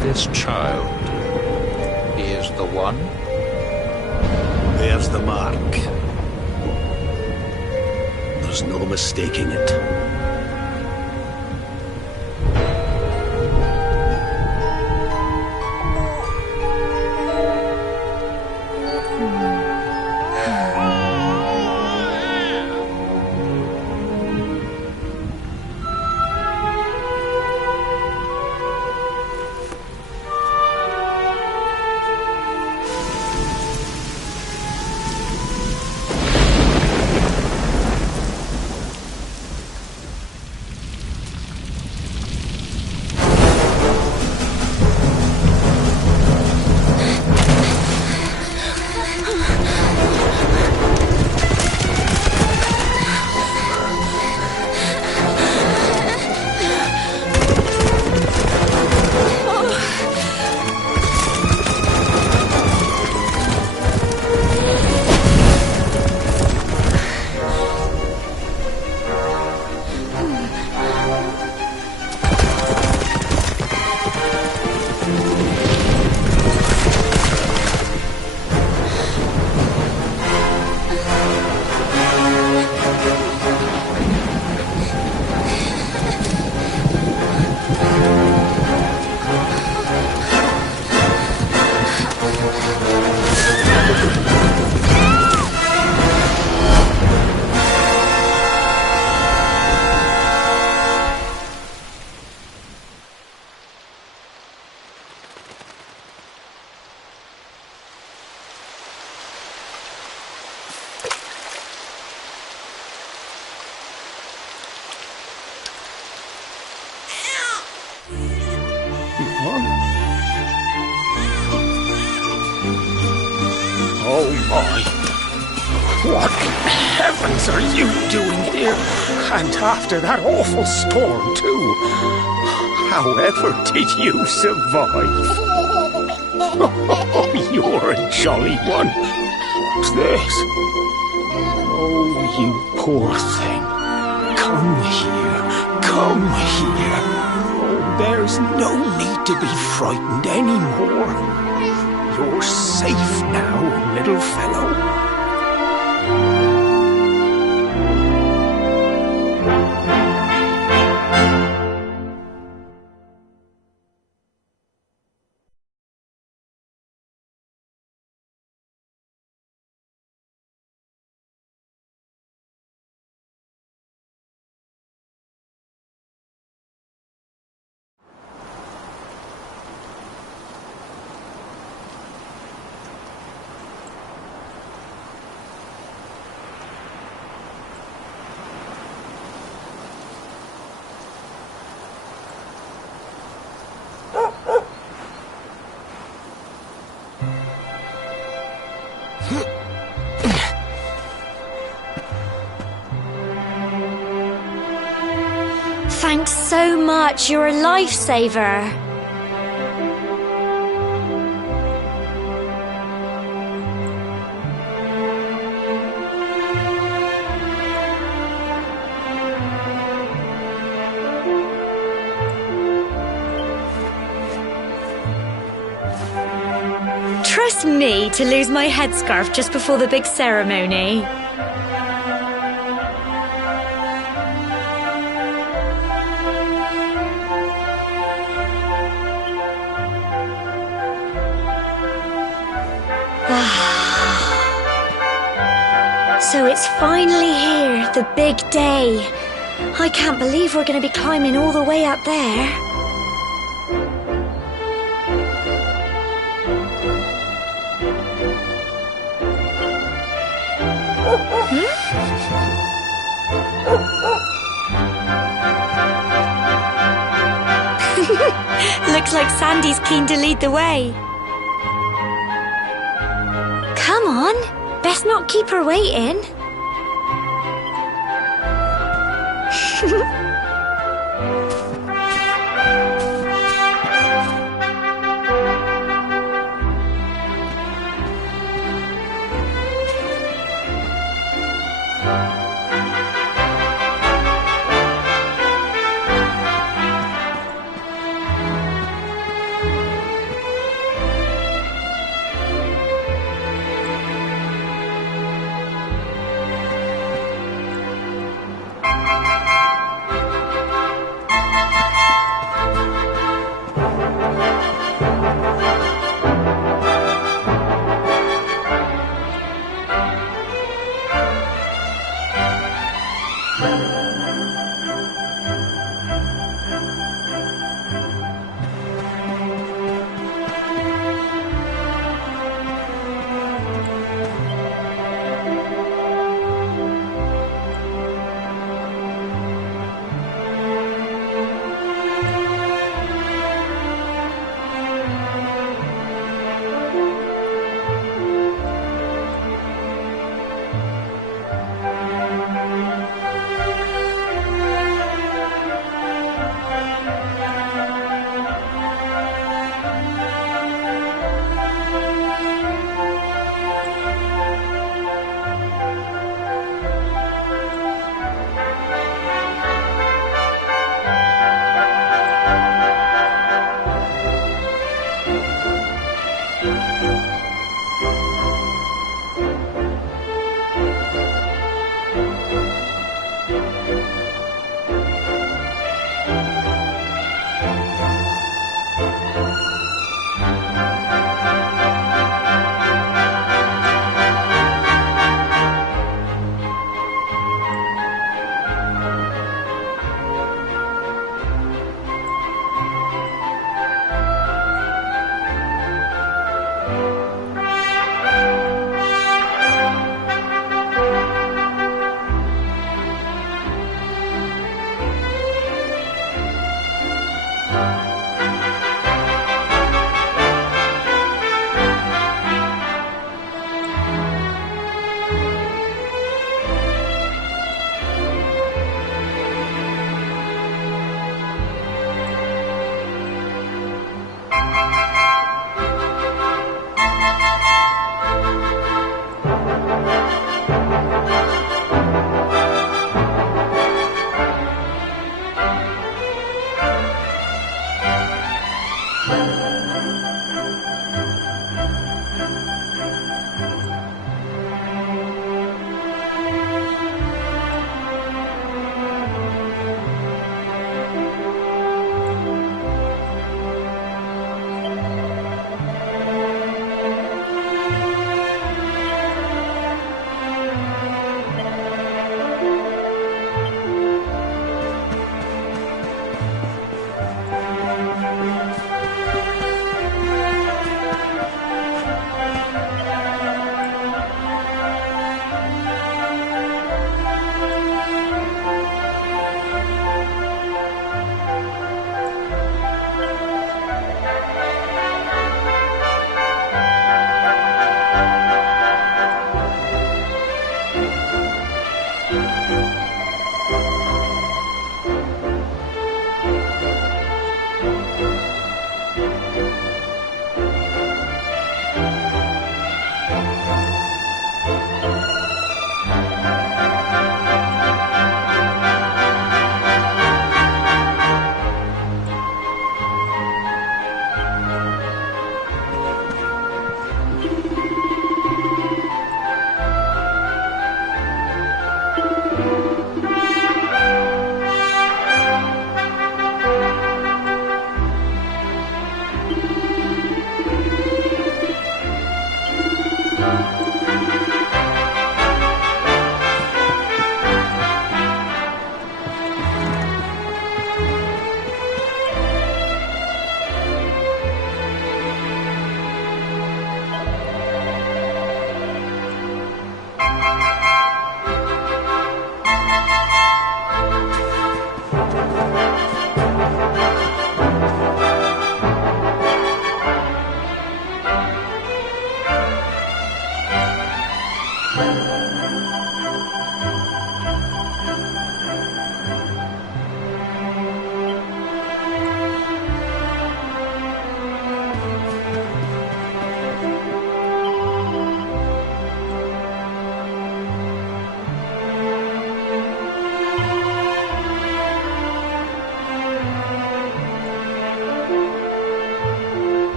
This child, he is the one? There's the mark. There's no mistaking it. Oh my! What in heavens are you doing here? And after that awful storm, too. However did you survive? Oh, you're a jolly one. What's this? Oh, you poor thing. Come here. Come here. Oh, there's no need to be frightened anymore. You're safe now, little fellow. Thanks so much. You're a lifesaver. Trust me to lose my headscarf just before the big ceremony. So it's finally here, the big day. I can't believe we're going to be climbing all the way up there. Looks like Sandy's keen to lead the way. Come on. Best not keep her waiting.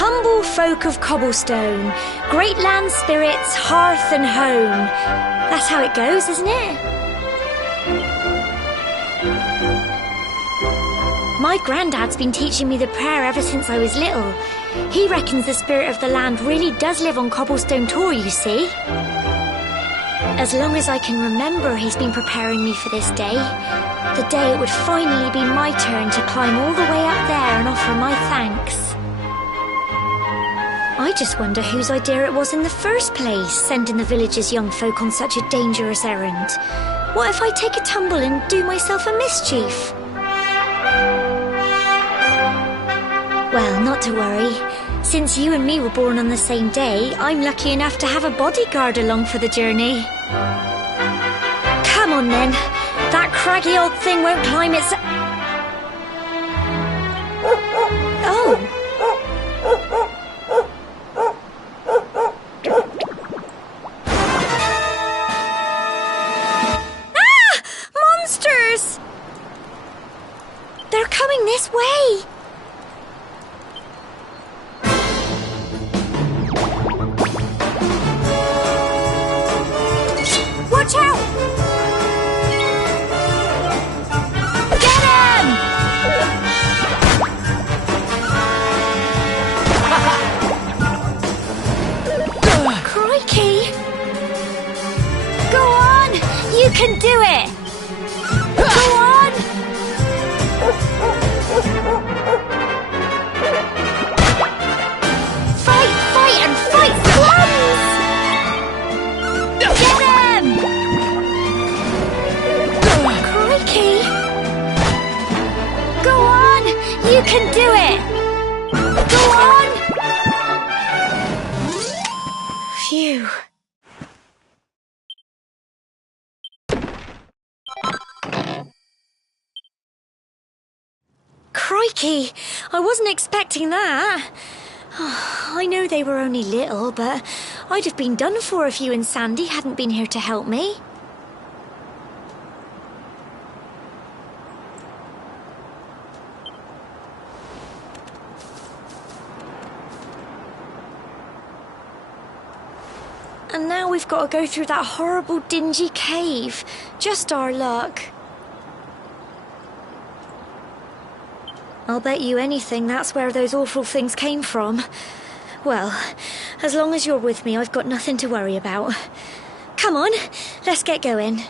Humble folk of cobblestone, great land spirits, hearth and home. That's how it goes, isn't it? My granddad's been teaching me the prayer ever since I was little. He reckons the spirit of the land really does live on Cobblestone Tor, you see. As long as I can remember, he's been preparing me for this day. The day it would finally be my turn to climb all the way up there and offer my thanks. I just wonder whose idea it was in the first place, sending the village's young folk on such a dangerous errand. What if I take a tumble and do myself a mischief? Well, not to worry. Since you and me were born on the same day, I'm lucky enough to have a bodyguard along for the journey. Come on then. That craggy old thing won't climb its... Oh. Ah! Monsters! They're coming this way. Watch out! Get him! Crikey! Go on! You can do it! Go on! Fight, fight, and fight, slums! Get him! Crikey! Go on! You can do it! Go on! Phew. Crikey! I wasn't expecting that. I know they were only little, but I'd have been done for if you and Sandy hadn't been here to help me. And now we've got to go through that horrible dingy cave. Just our luck. I'll bet you anything that's where those awful things came from. Well, as long as you're with me, I've got nothing to worry about. Come on, let's get going.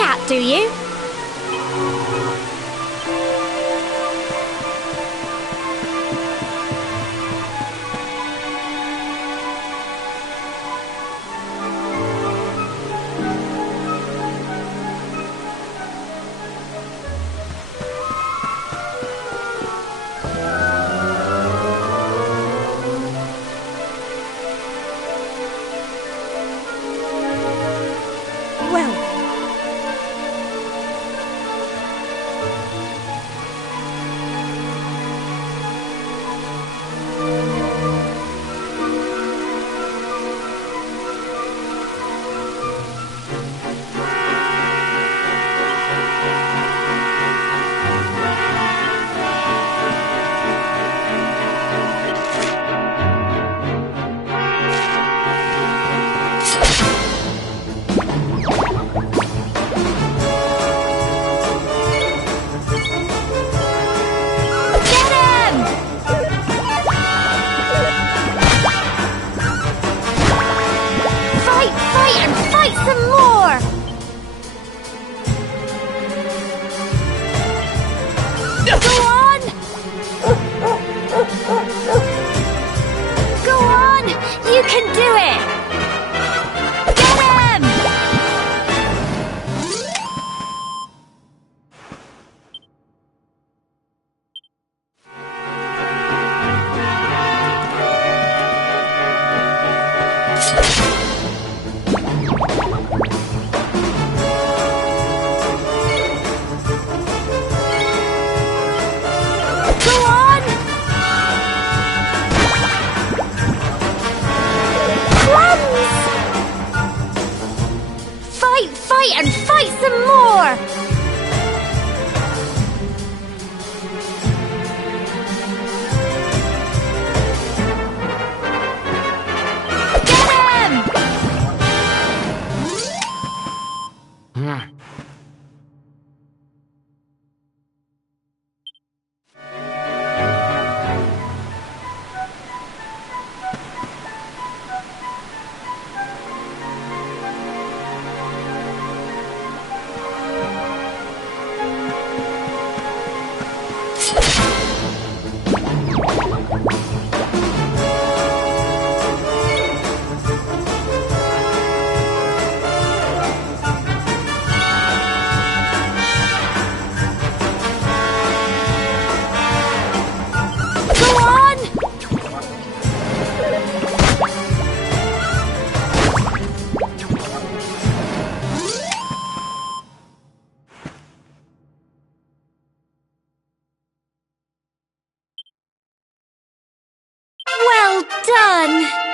chat, do you? And fight some more! Get him! Well done!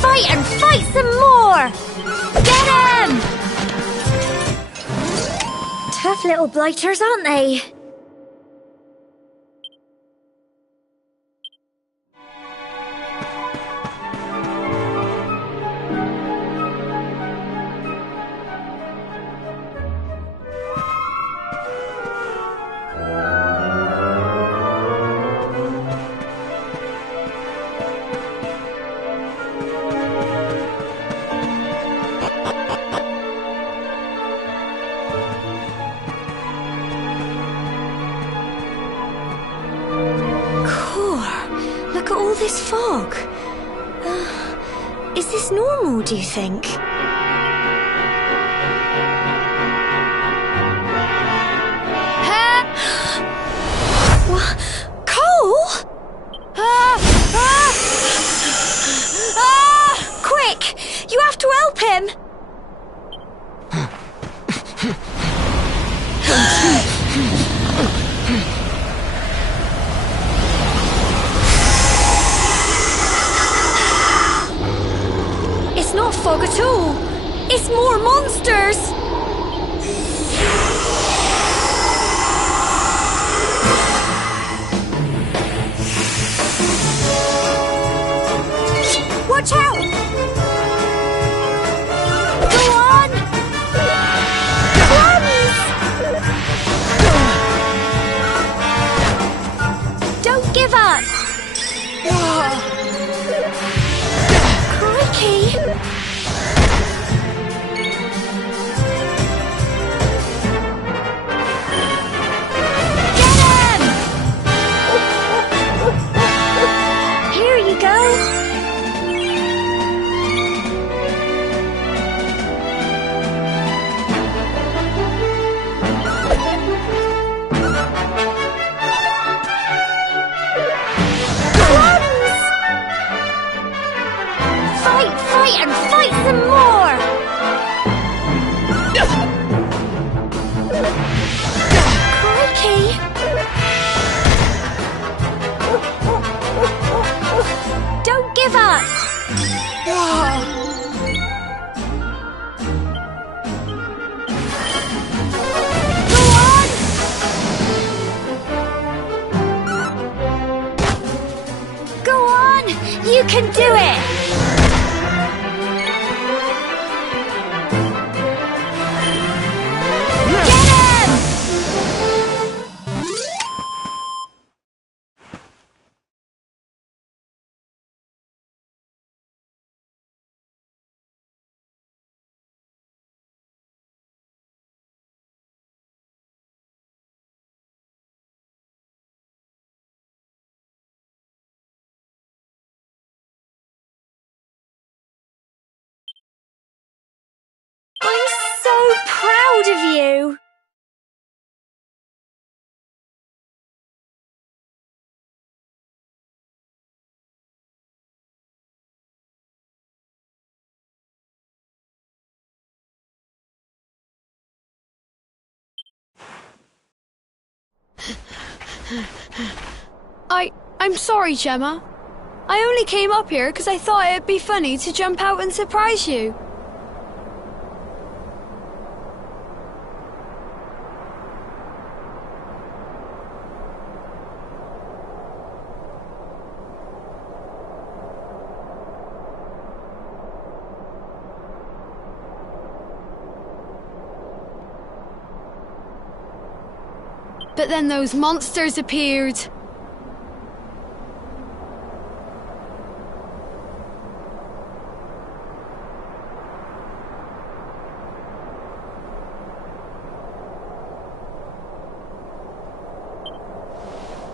Fight and fight some more! Get him! Tough little blighters, aren't they? Look at all this fog. Is this normal, do you think? What? Cole? Quick! You have to help him! It's not fog at all. It's more monsters. Watch out! Go on! Crumbs! Don't give up! Crikey! And fight some more! Crikey! Don't give up! Go on! Go on! You can do it! I'm so proud of you! I'm sorry, Gemma. I only came up here because I thought it'd be funny to jump out and surprise you. But then those monsters appeared.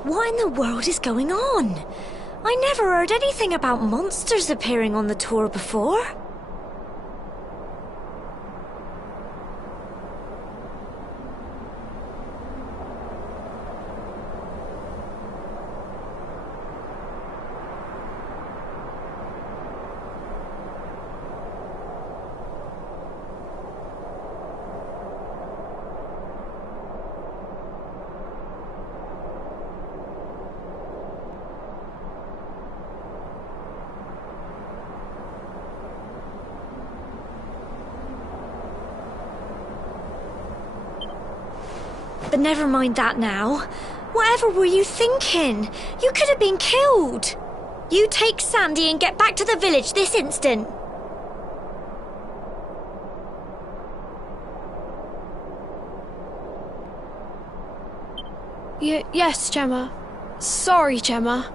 What in the world is going on? I never heard anything about monsters appearing on the tour before. But never mind that now. Whatever were you thinking? You could have been killed. You take Sandy and get back to the village this instant. Yes, Gemma. Sorry, Gemma.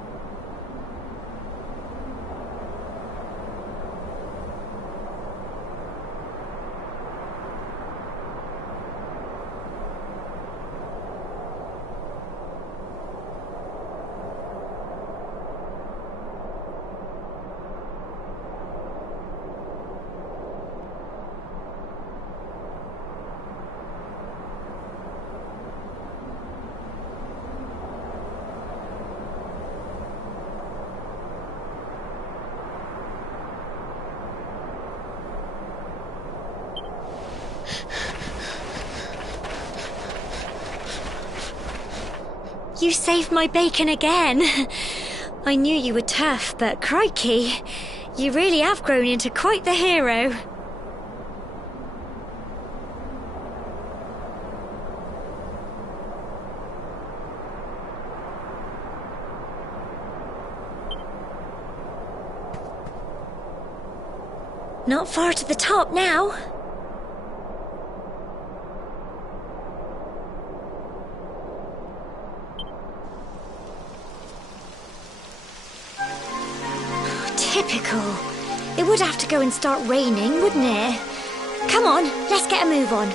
You saved my bacon again. I knew you were tough, but crikey, you really have grown into quite the hero. Not far to the top now. Typical. It would have to go and start raining, wouldn't it? Come on, let's get a move on.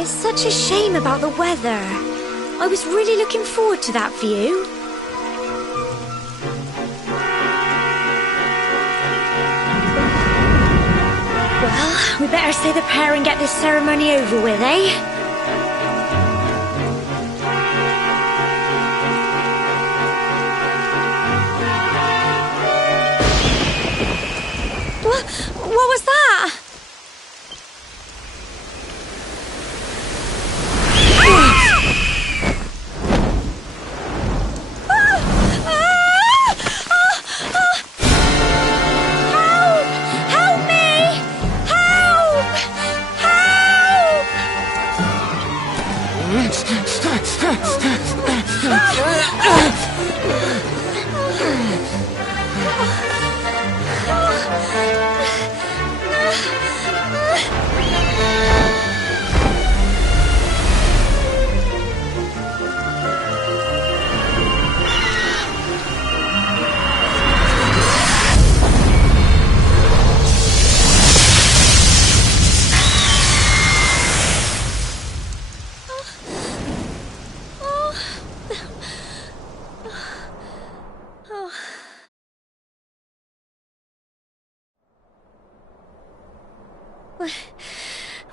It's such a shame about the weather. I was really looking forward to that view. Well, we better say the prayer and get this ceremony over with, eh? What was that? Help me! Help!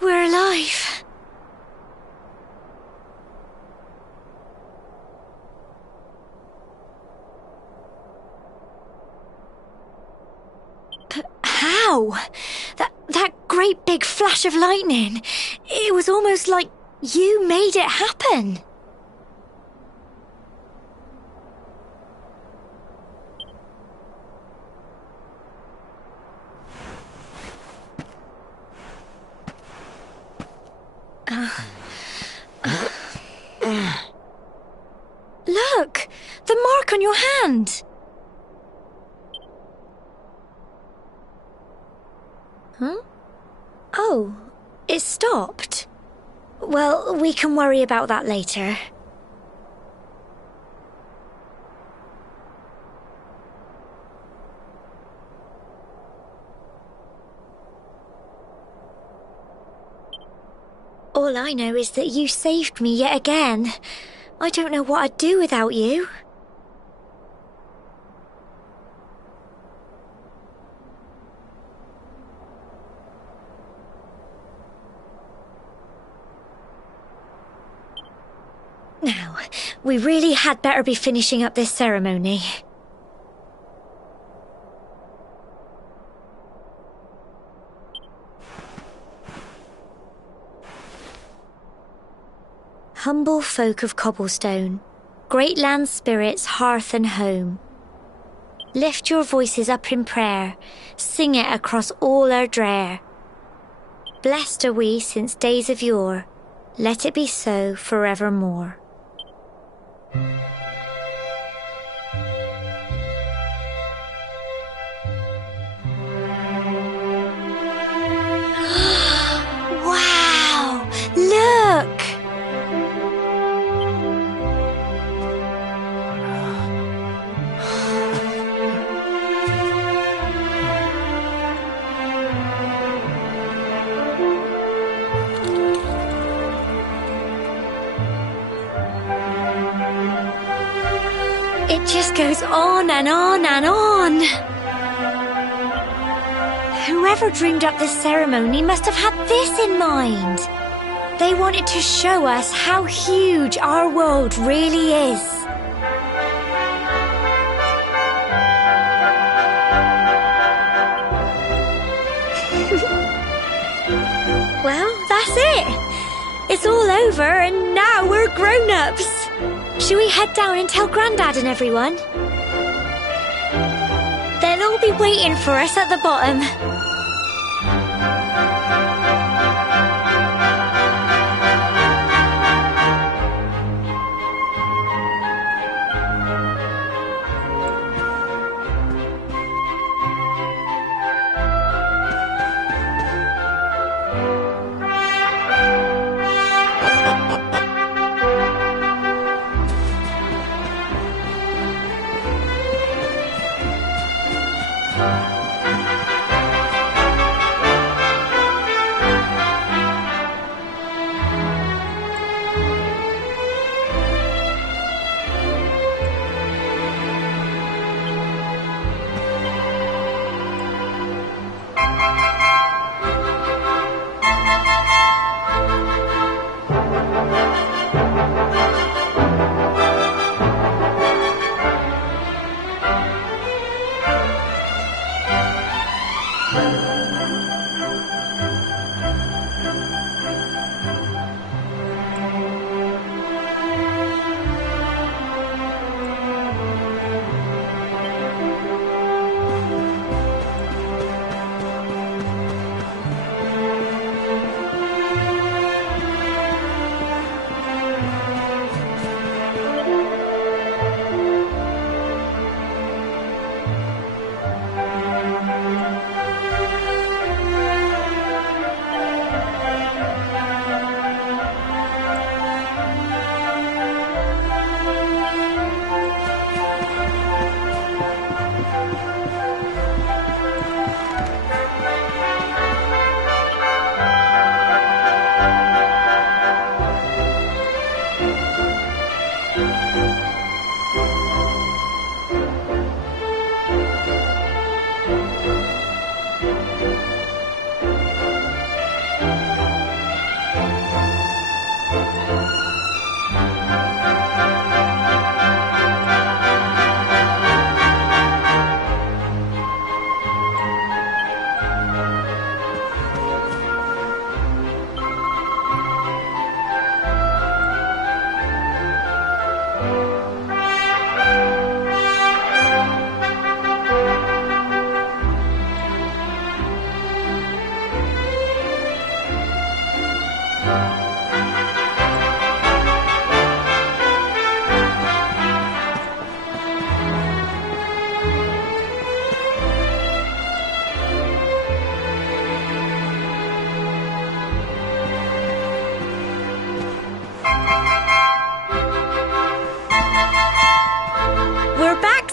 We're alive. But how? That great big flash of lightning. It was almost like you made it happen. Look! The mark on your hand! Huh? Oh, it stopped. Well, we can worry about that later. All I know is that you saved me yet again. I don't know what I'd do without you. Now, we really had better be finishing up this ceremony. Humble folk of cobblestone, great land spirits, hearth and home. Lift your voices up in prayer, sing it across all our drear. Blessed are we since days of yore, let it be so forevermore. Wow! Look! It just goes on and on and on. Whoever dreamed up this ceremony must have had this in mind. They wanted to show us how huge our world really is. Well, that's it. It's all over and now we're grown-ups. Shall we head down and tell Grandad and everyone? They'll all be waiting for us at the bottom.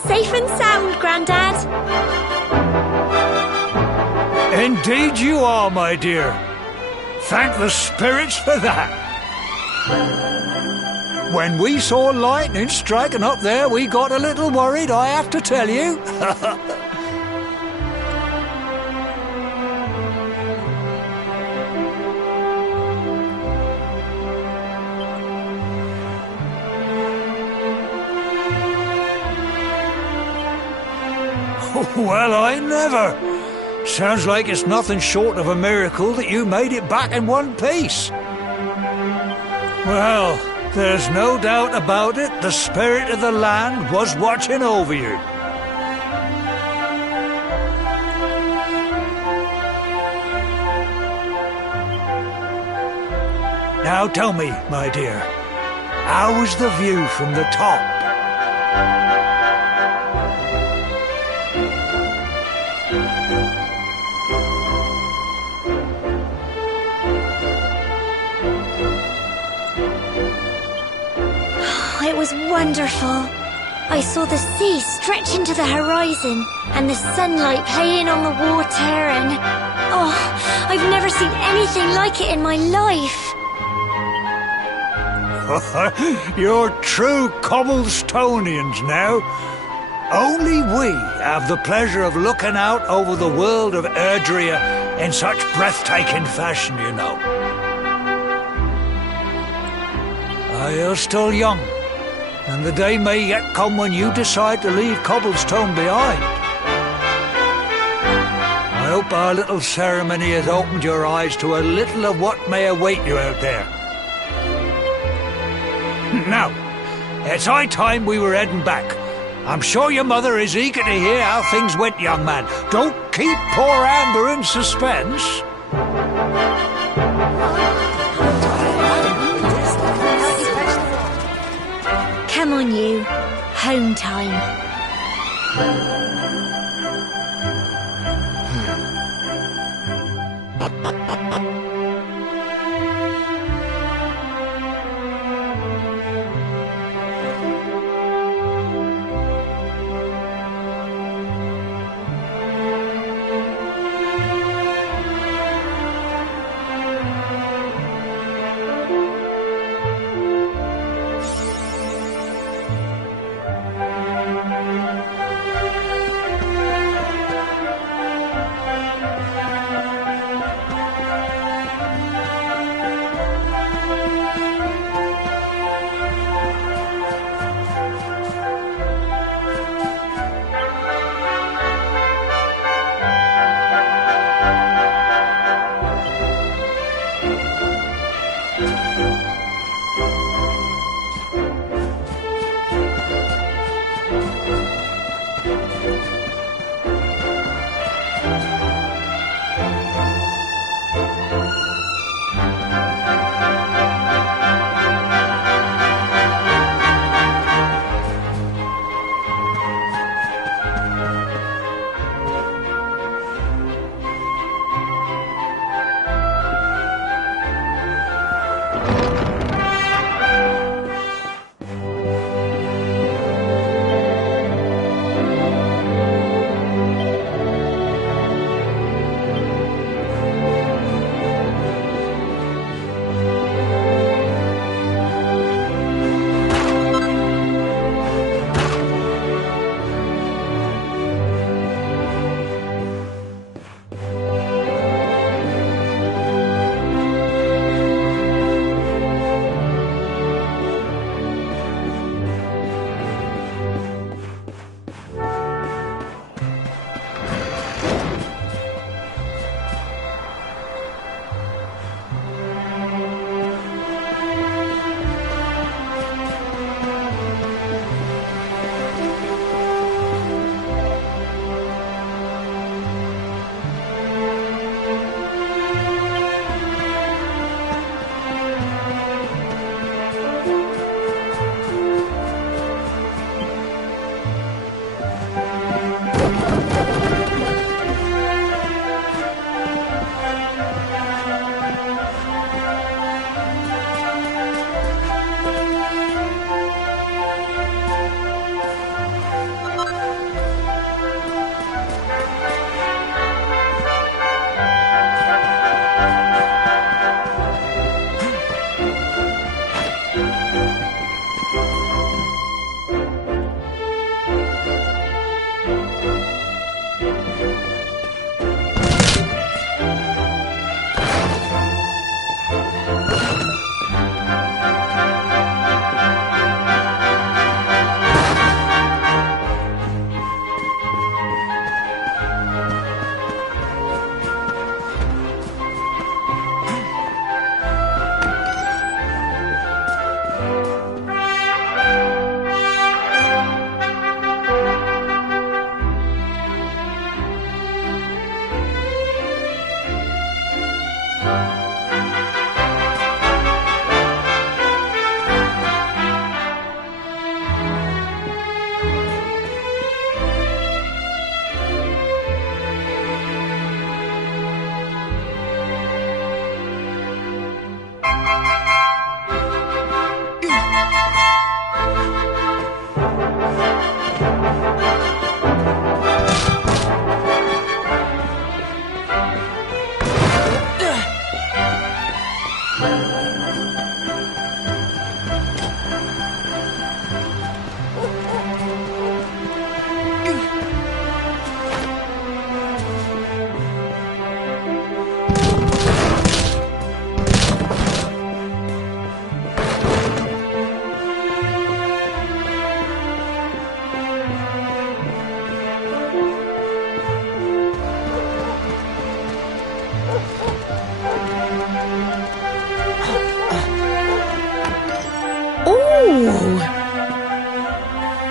Safe and sound, Grandad. Indeed you are, my dear. Thank the spirits for that. When we saw lightning striking up there, we got a little worried, I have to tell you. Well, I never. Sounds like it's nothing short of a miracle that you made it back in one piece. Well, there's no doubt about it, the spirit of the land was watching over you. Now tell me, my dear, how was the view from the top? It was wonderful. I saw the sea stretch into the horizon and the sunlight playing on the water and... Oh, I've never seen anything like it in my life. You're true Cobblestonians now. Only we have the pleasure of looking out over the world of Erdrea in such breathtaking fashion, you know. You're still young, and the day may yet come when you decide to leave Cobblestone behind. I hope our little ceremony has opened your eyes to a little of what may await you out there. Now, it's high time we were heading back. I'm sure your mother is eager to hear how things went, young man. Don't keep poor Amber in suspense. Come on, you. Home time.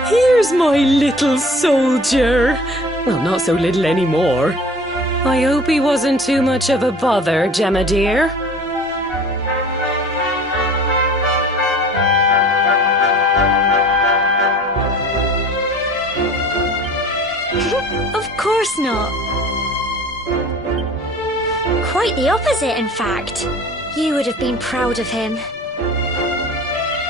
Here's my little soldier. Well, not so little anymore. I hope he wasn't too much of a bother, Gemma dear. Of course not. Quite the opposite, in fact. You would have been proud of him.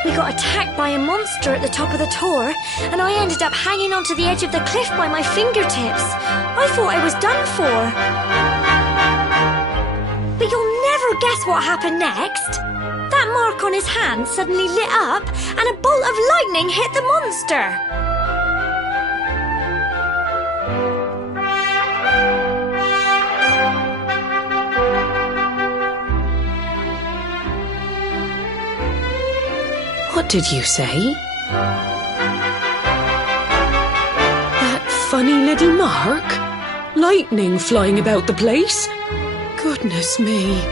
We got attacked by a monster at the top of the tor, and I ended up hanging onto the edge of the cliff by my fingertips. I thought I was done for. But you'll never guess what happened next. That mark on his hand suddenly lit up, and a bolt of lightning hit the monster. What did you say? That funny little mark? Lightning flying about the place? Goodness me.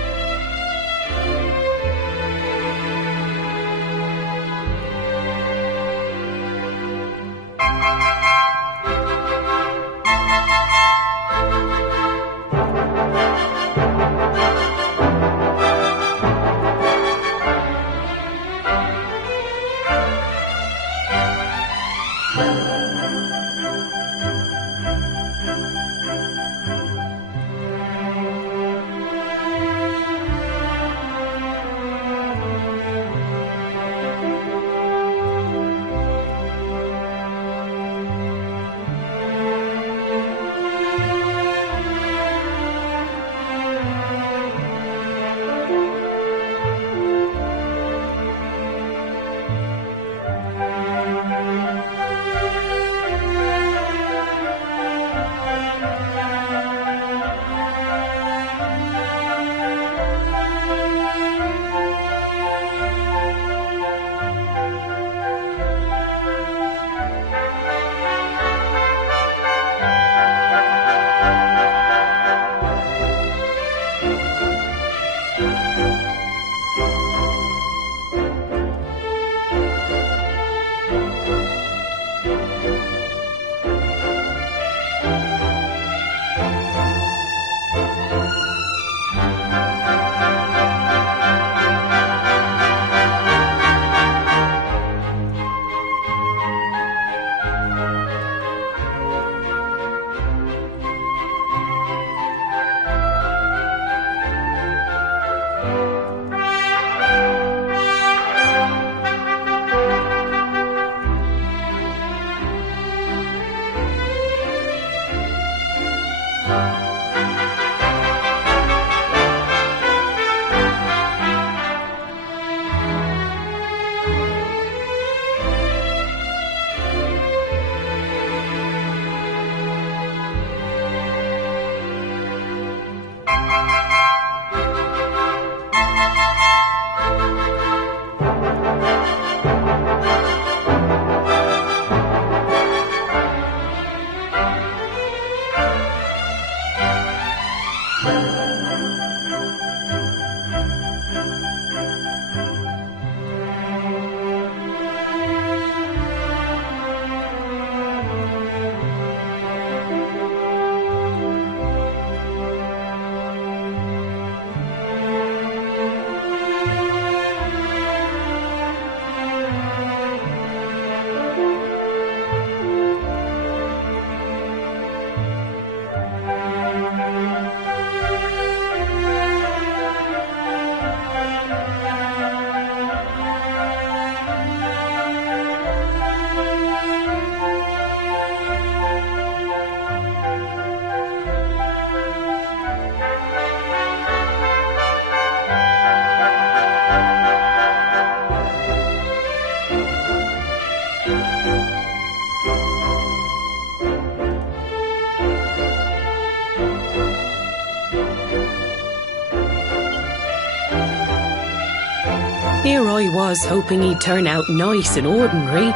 Here I was hoping he'd turn out nice and ordinary,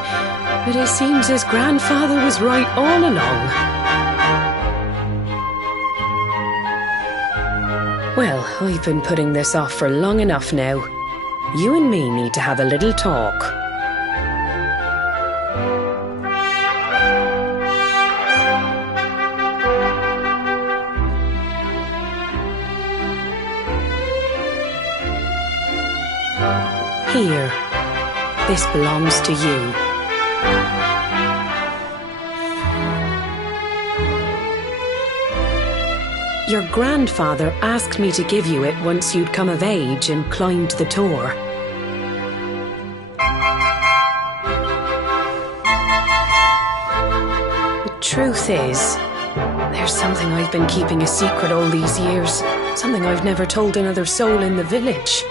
but it seems his grandfather was right all along. Well, I've been putting this off for long enough now. You and me need to have a little talk. Here, this belongs to you. Your grandfather asked me to give you it once you'd come of age and climbed the Tor. The truth is, there's something I've been keeping a secret all these years. Something I've never told another soul in the village.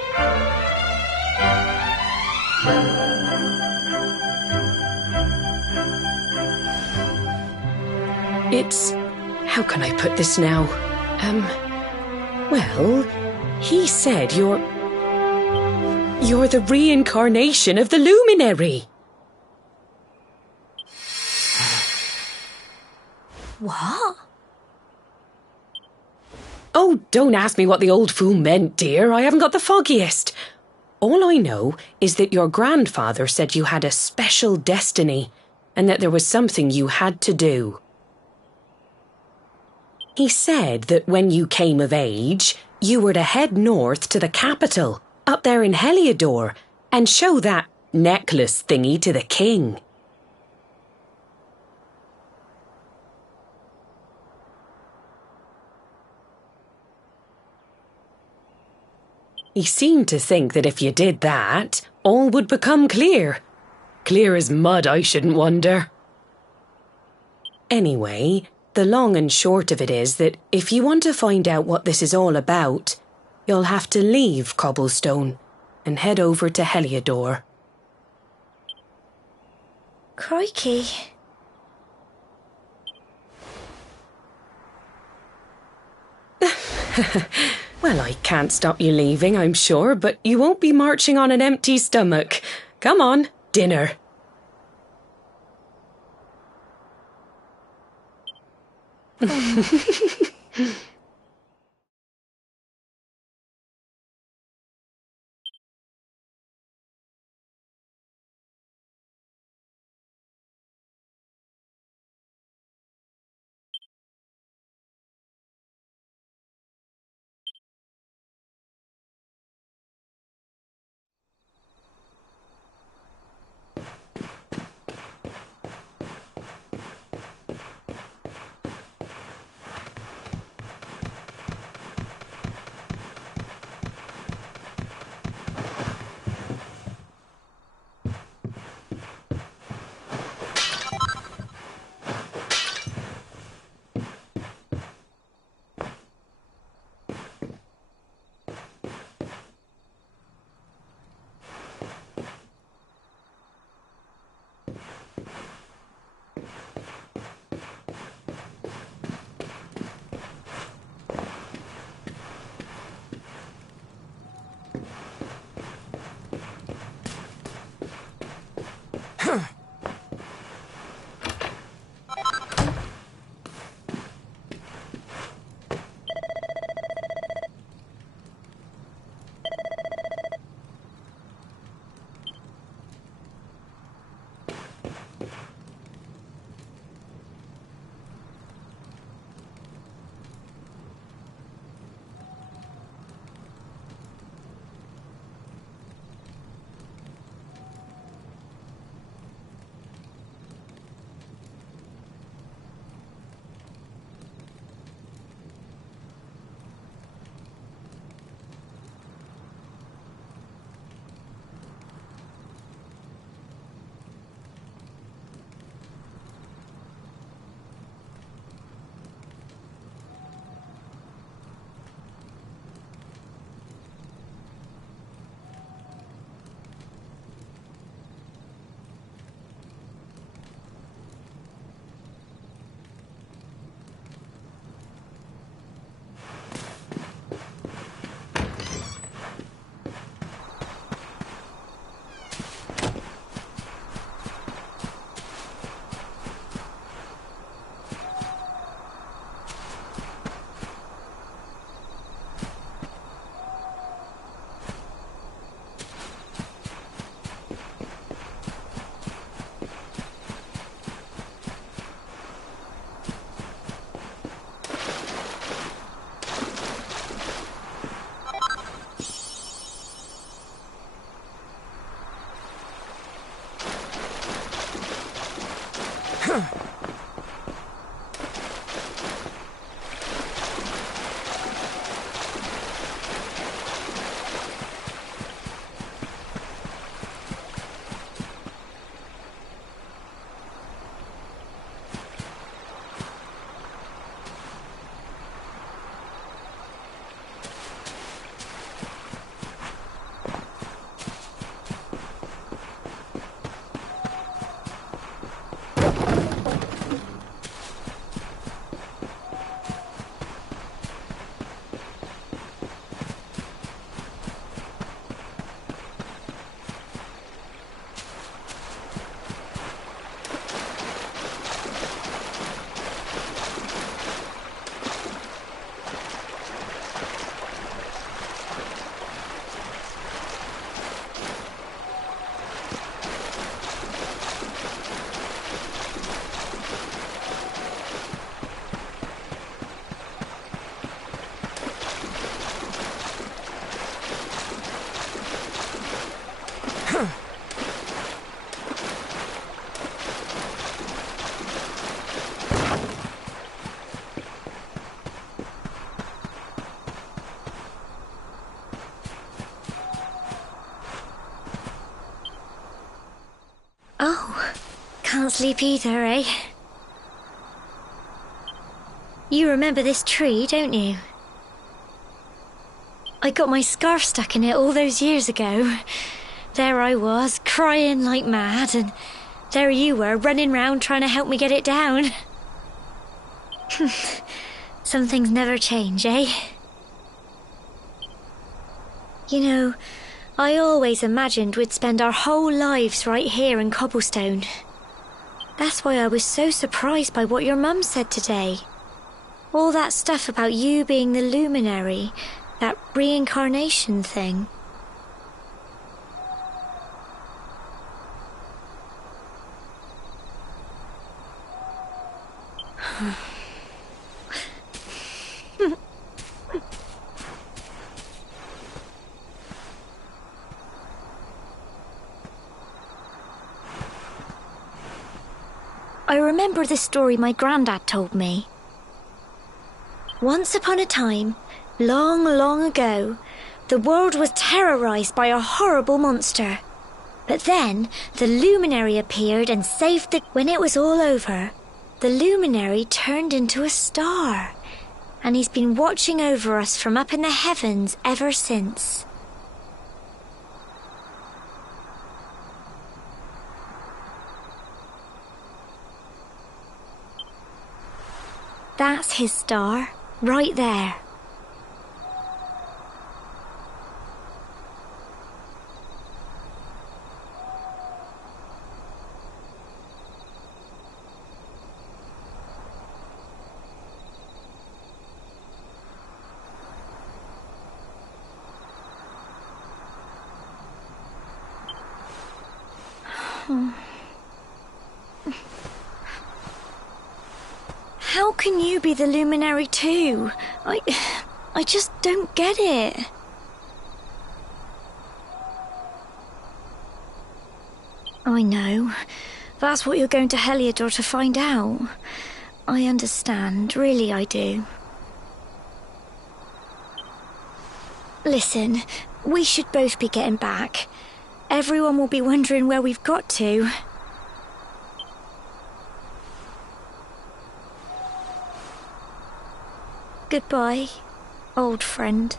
It's... how can I put this now? Well, he said you're the reincarnation of the luminary. What? Oh, don't ask me what the old fool meant, dear. I haven't got the foggiest. All I know is that your grandfather said you had a special destiny and that there was something you had to do. He said that when you came of age, you were to head north to the capital, up there in Heliodor, and show that necklace thingy to the king. He seemed to think that if you did that, all would become clear. Clear as mud, I shouldn't wonder. Anyway, the long and short of it is that if you want to find out what this is all about, you'll have to leave Cobblestone and head over to Heliodor. Crikey. Well, I can't stop you leaving, I'm sure, but you won't be marching on an empty stomach. Come on, dinner. can't sleep either, eh? You remember this tree, don't you? I got my scarf stuck in it all those years ago. There I was, crying like mad, and there you were, running round trying to help me get it down. Some things never change, eh? You know, I always imagined we'd spend our whole lives right here in Cobblestone. That's why I was so surprised by what your mum said today. All that stuff about you being the luminary, that reincarnation thing. I remember the story my granddad told me. Once upon a time, long, long ago, the world was terrorized by a horrible monster. But then, the luminary appeared and saved the... When it was all over, the luminary turned into a star. And he's been watching over us from up in the heavens ever since. That's his star, right there. How can you be the luminary too? I just don't get it. I know. That's what you're going to Heliodor to find out. I understand, really I do. Listen, we should both be getting back. Everyone will be wondering where we've got to. Goodbye, old friend.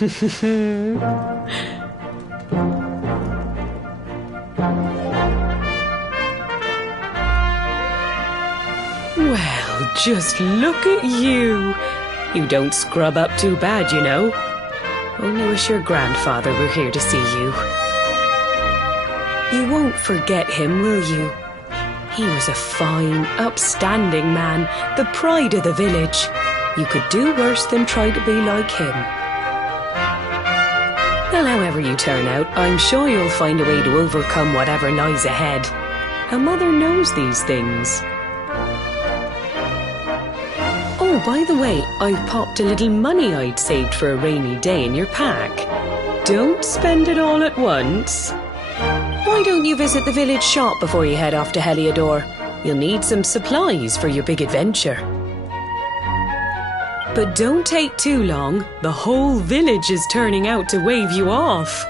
Well, just look at you. You don't scrub up too bad, you know. Only wish your grandfather were here to see you. You won't forget him, will you? He was a fine, upstanding man, the pride of the village. You could do worse than try to be like him. Well, however you turn out, I'm sure you'll find a way to overcome whatever lies ahead. A mother knows these things. Oh, by the way, I've popped a little money I'd saved for a rainy day in your pack. Don't spend it all at once. Why don't you visit the village shop before you head off to Heliodor? You'll need some supplies for your big adventure. But don't take too long. The whole village is turning out to wave you off.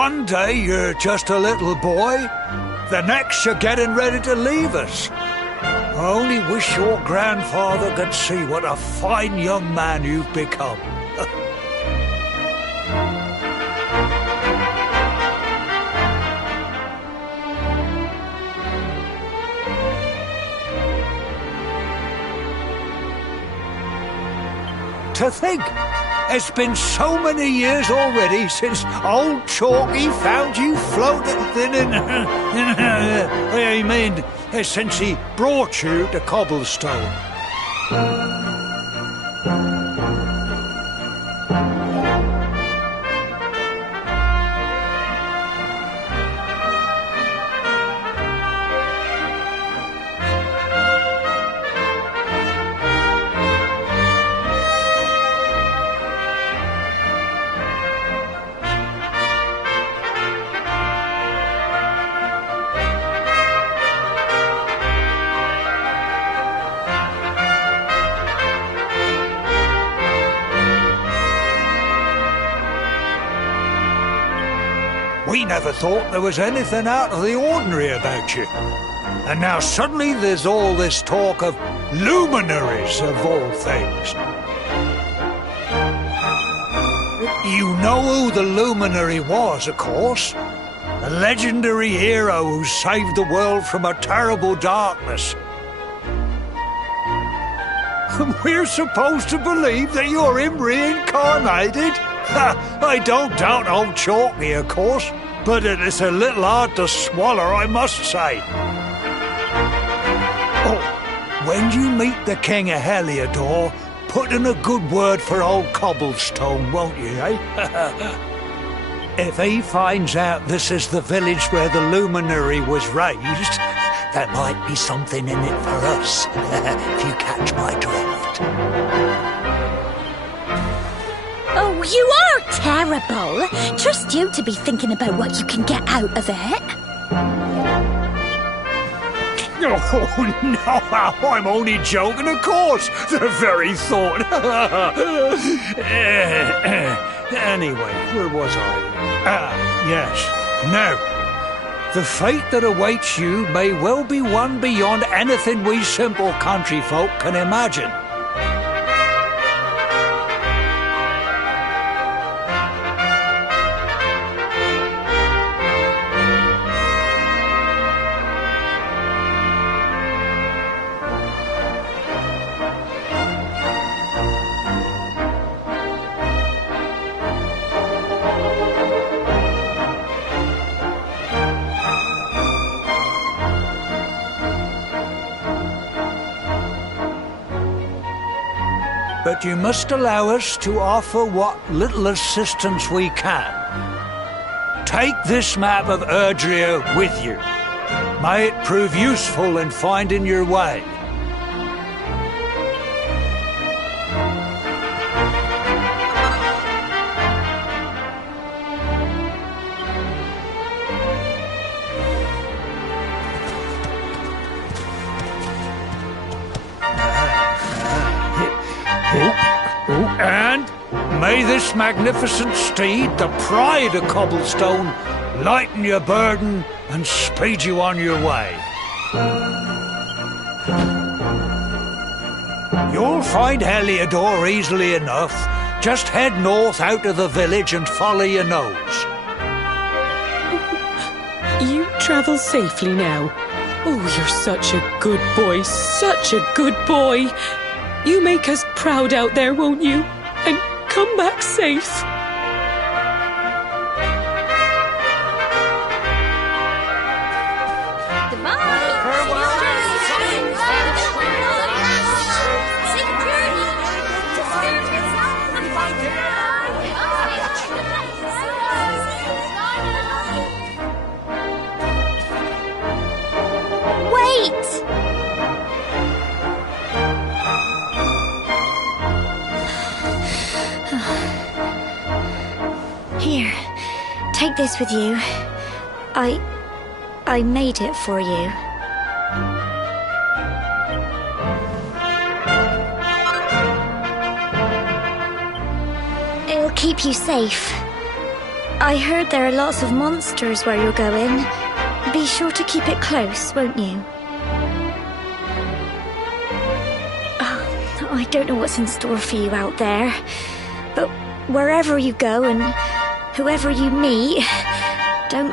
One day you're just a little boy, the next you're getting ready to leave us. I only wish your grandfather could see what a fine young man you've become. To think, it's been so many years already since old Chalky found you floating in I mean, since he brought you to Cobblestone. We never thought there was anything out of the ordinary about you. And now suddenly there's all this talk of luminaries of all things. You know who the luminary was, of course. A legendary hero who saved the world from a terrible darkness. We're supposed to believe that you're him reincarnated? I don't doubt old Chalky, of course, but it is a little hard to swallow, I must say. Oh, when you meet the King of Heliodor, put in a good word for old Cobblestone, won't you, eh? If he finds out this is the village where the luminary was raised, there might be something in it for us, if you catch my drift. Oh, you are terrible. Trust you to be thinking about what you can get out of it. Oh, no, I'm only joking, of course. The very thought. Anyway, where was I? Yes. Now, the fate that awaits you may well be one beyond anything we simple country folk can imagine. But you must allow us to offer what little assistance we can. Take this map of Erdrea with you. May it prove useful in finding your way. And may this magnificent steed, the pride of Cobblestone, lighten your burden and speed you on your way. You'll find Heliodor easily enough. Just head north out of the village and follow your nose. You travel safely now. Oh, you're such a good boy, such a good boy. You make us proud out there, won't you? And come back safe. Here, take this with you. I made it for you. It'll keep you safe. I heard there are lots of monsters where you're going. Be sure to keep it close, won't you? Oh, I don't know what's in store for you out there, but wherever you go and whoever you meet, don't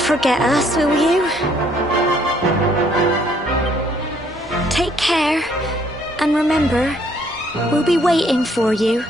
forget us, will you? Take care, and remember, we'll be waiting for you.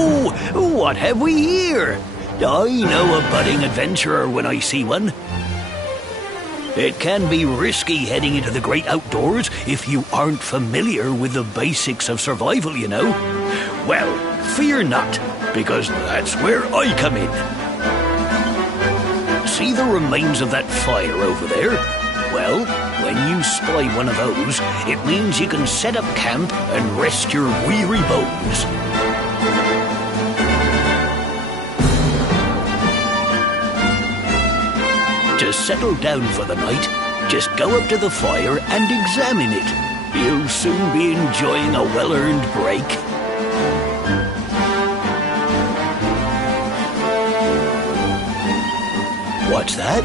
Oh, what have we here? I know a budding adventurer when I see one. It can be risky heading into the great outdoors if you aren't familiar with the basics of survival, you know. Well, fear not, because that's where I come in. See the remains of that fire over there? Well, when you spy one of those, it means you can set up camp and rest your weary bones. To to settle down for the night, just go up to the fire and examine it. You'll soon be enjoying a well-earned break. What's that?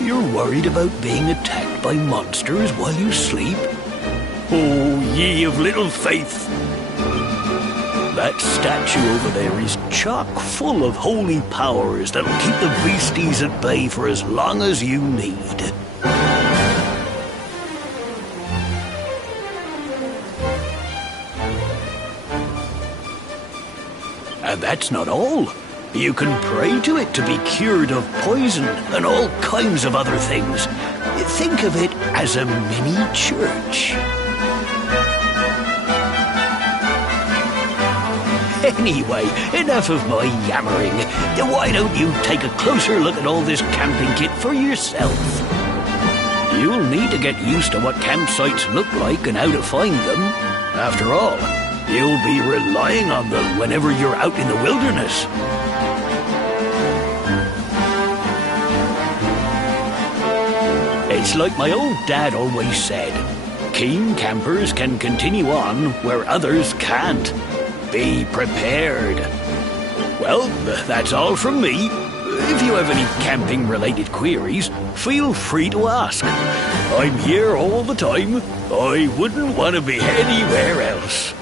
You're worried about being attacked by monsters while you sleep? Oh, ye of little faith! That statue over there is chock full of holy powers that'll keep the beasties at bay for as long as you need. And that's not all. You can pray to it to be cured of poison and all kinds of other things. Think of it as a mini church. Anyway, enough of my yammering. Why don't you take a closer look at all this camping kit for yourself? You'll need to get used to what campsites look like and how to find them. After all, you'll be relying on them whenever you're out in the wilderness. It's like my old dad always said, keen campers can continue on where others can't. Be prepared. Well, that's all from me. If you have any camping-related queries, feel free to ask. I'm here all the time. I wouldn't want to be anywhere else.